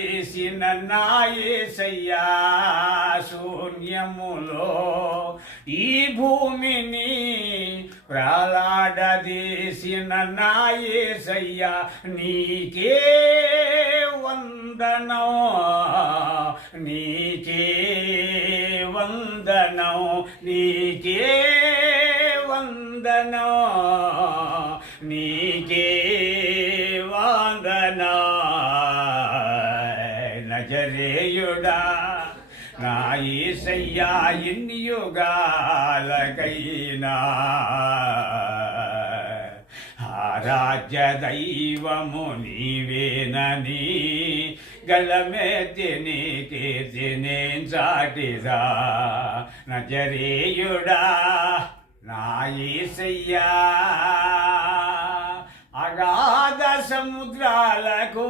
చేసిన నా యేసయ్యా శూన్యములో ఈ భూమిని ప్రలాడదీసిన నా యేసయ్యా నీకే వందనం, నీకే వందనం, నీకే వందనం, నీకే వందనం. నజరేయుడా నా యేసయ్యా ఎన్ని యుగాలకైనా ఆరాధ్య దైవము నీవేనని గలమెత్తి నీకీర్తినే చాటిరా. నజరేయుడా నా యేసయ్యా అగాధ సముద్రాలకు